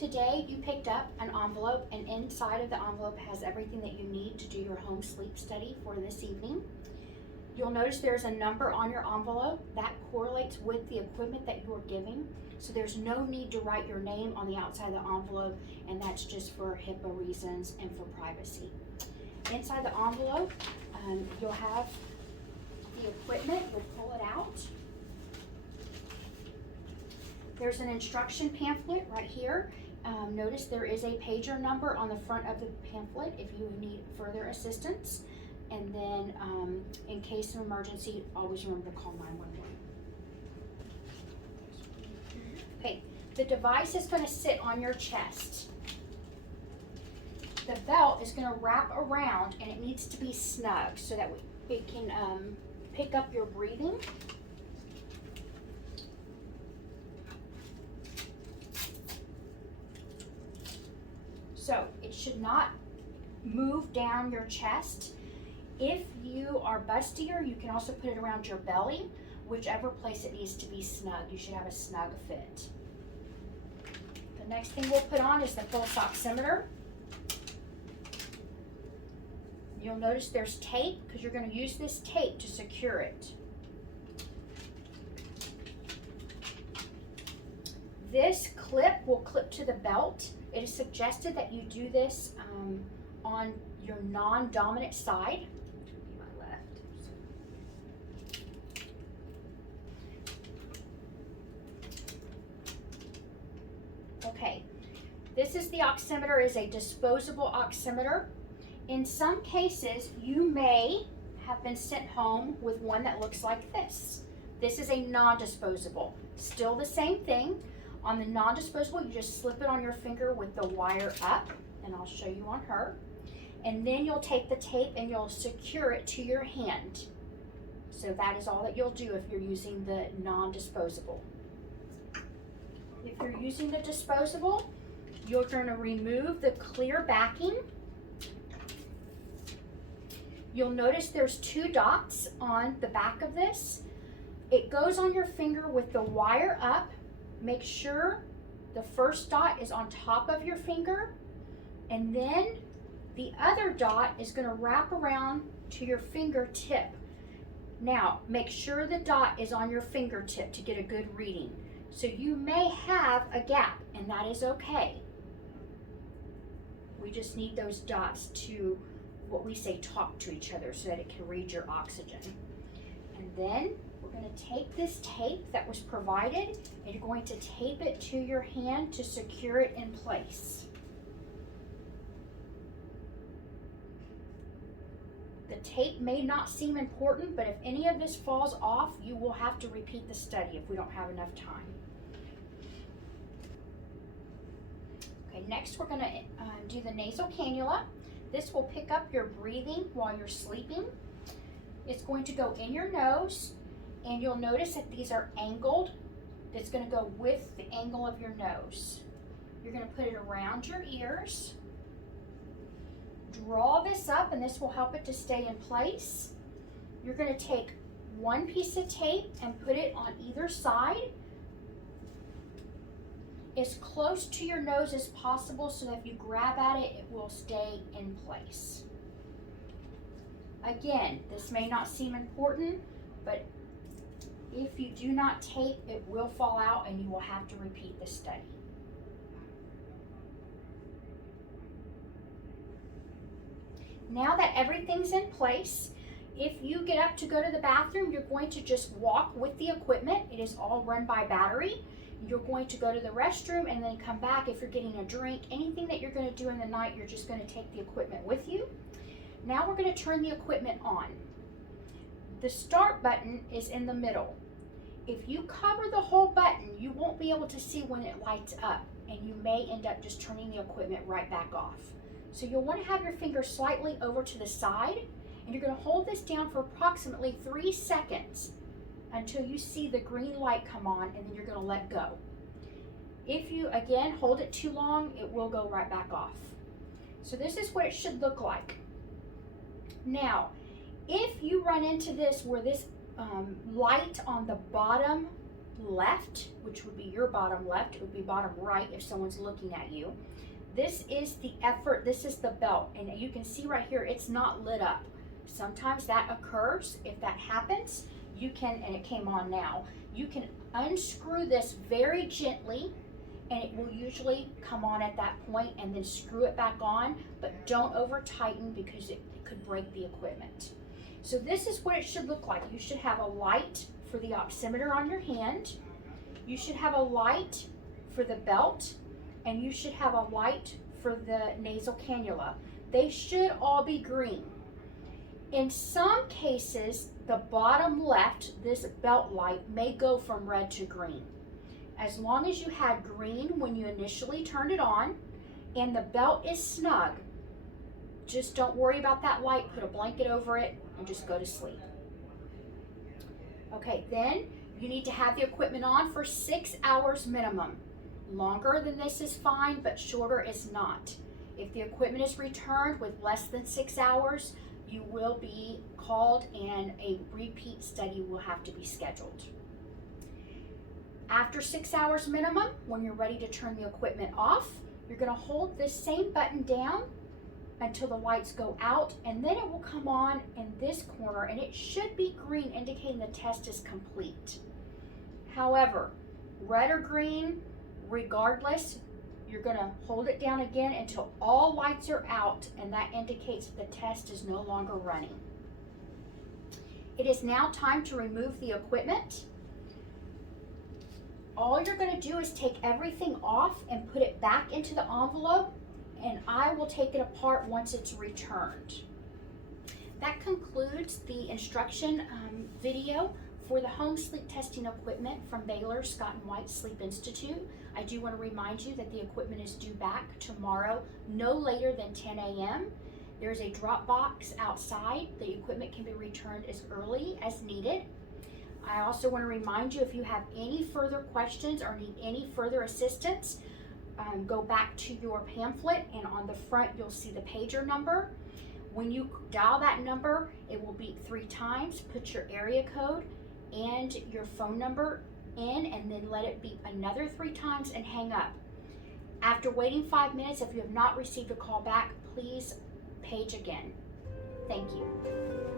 Today you picked up an envelope, and inside of the envelope has everything that you need to do your home sleep study for this evening. You'll notice there's a number on your envelope that correlates with the equipment that you're giving. So there's no need to write your name on the outside of the envelope, and that's just for HIPAA reasons and for privacy. Inside the envelope, you'll have the equipment. You'll pull it out. There's an instruction pamphlet right here. Notice there is a pager number on the front of the pamphlet if you need further assistance. And then in case of emergency, always remember to call 911. Okay, the device is going to sit on your chest. The belt is going to wrap around, and it needs to be snug so that it can pick up your breathing. So it should not move down your chest. If you are bustier, you can also put it around your belly, whichever place it needs to be snug. You should have a snug fit. The next thing we'll put on is the pulse oximeter. You'll notice there's tape because you're going to use this tape to secure it. This clip will clip to the belt. It is suggested that you do this on your non-dominant side. My left. Okay, this is the oximeter. Is a disposable oximeter. In some cases, you may have been sent home with one that looks like this. This is a non-disposable. Still the same thing. On the non-disposable, you just slip it on your finger with the wire up, and I'll show you on her. And then you'll take the tape and you'll secure it to your hand. So that is all that you'll do if you're using the non-disposable. If you're using the disposable, you're going to remove the clear backing. You'll notice there's 2 dots on the back of this. It goes on your finger with the wire up. Make sure the first dot is on top of your finger, and then the other dot is going to wrap around to your fingertip. Now, make sure the dot is on your fingertip to get a good reading. So you may have a gap, and that is okay. We just need those dots to, what we say, talk to each other so that it can read your oxygen. And then we're going to take this tape that was provided, and you're going to tape it to your hand to secure it in place. The tape may not seem important, but if any of this falls off, you will have to repeat the study if we don't have enough time. Okay, next we're going to do the nasal cannula. This will pick up your breathing while you're sleeping. It's going to go in your nose, and you'll notice that these are angled. It's going to go with the angle of your nose. You're going to put it around your ears. Draw this up, and this will help it to stay in place. You're going to take one piece of tape and put it on either side as close to your nose as possible so that if you grab at it, it will stay in place. Again, this may not seem important, but if you do not tape, it will fall out and you will have to repeat the study. Now that everything's in place, if you get up to go to the bathroom, you're going to just walk with the equipment. It is all run by battery. You're going to go to the restroom and then come back. If you're getting a drink, anything that you're going to do in the night, you're just going to take the equipment with you. Now we're going to turn the equipment on. The start button is in the middle. If you cover the whole button, you won't be able to see when it lights up, and you may end up just turning the equipment right back off. So you'll want to have your finger slightly over to the side, and you're going to hold this down for approximately 3 seconds until you see the green light come on, and then you're going to let go. If you, again, hold it too long, it will go right back off. So this is what it should look like. Now, if you run into this where this light on the bottom left, which would be your bottom left, it would be bottom right if someone's looking at you. This is the effort, this is the belt, and you can see right here, it's not lit up. Sometimes that occurs. If that happens, you can, and it came on now, you can unscrew this very gently, and it will usually come on at that point, and then screw it back on, but don't over tighten because it could break the equipment. So this is what it should look like. You should have a light for the oximeter on your hand. You should have a light for the belt, and you should have a light for the nasal cannula. They should all be green. In some cases, the bottom left, this belt light, may go from red to green. As long as you had green when you initially turned it on and the belt is snug, just don't worry about that light, put a blanket over it, and just go to sleep. Okay, then you need to have the equipment on for 6 hours minimum. Longer than this is fine, but shorter is not. If the equipment is returned with less than 6 hours, you will be called and a repeat study will have to be scheduled. After 6 hours minimum, when you're ready to turn the equipment off, you're going to hold this same button down until the lights go out, and then it will come on in this corner, and it should be green, indicating the test is complete. However, red or green, regardless, you're going to hold it down again until all lights are out, and that indicates that the test is no longer running. It is now time to remove the equipment. All you're going to do is take everything off and put it back into the envelope, and I will take it apart once it's returned. That concludes the instruction video for the home sleep testing equipment from Baylor Scott & White Sleep Institute. I do want to remind you that the equipment is due back tomorrow, no later than 10 a.m. There's a drop box outside. The equipment can be returned as early as needed. I also want to remind you, if you have any further questions or need any further assistance, go back to your pamphlet, and on the front you'll see the pager number. When you dial that number, it will beep 3 times. Put your area code and your phone number in, and then let it beep another 3 times and hang up. After waiting 5 minutes, if you have not received a call back, please page again. Thank you.